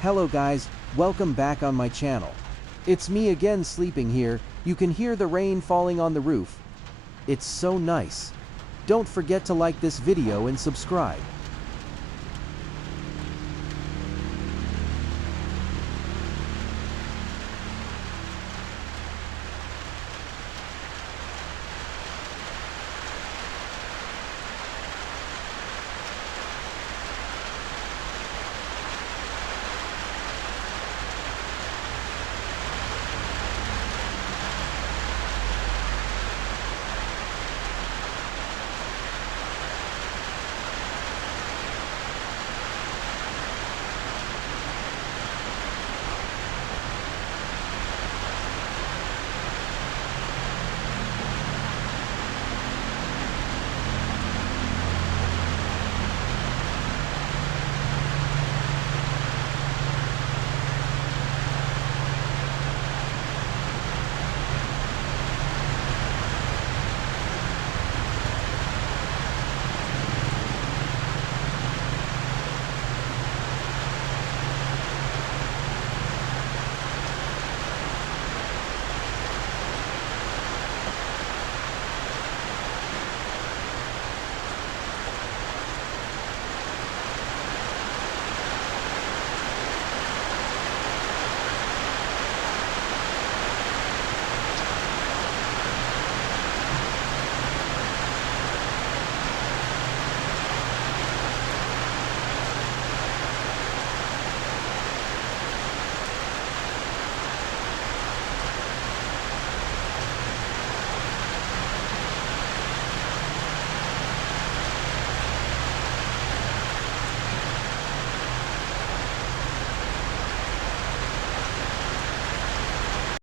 Hello guys, welcome back on my channel. It's me again sleeping here. You can hear the rain falling on the roof. It's so nice. Don't forget to like this video and subscribe.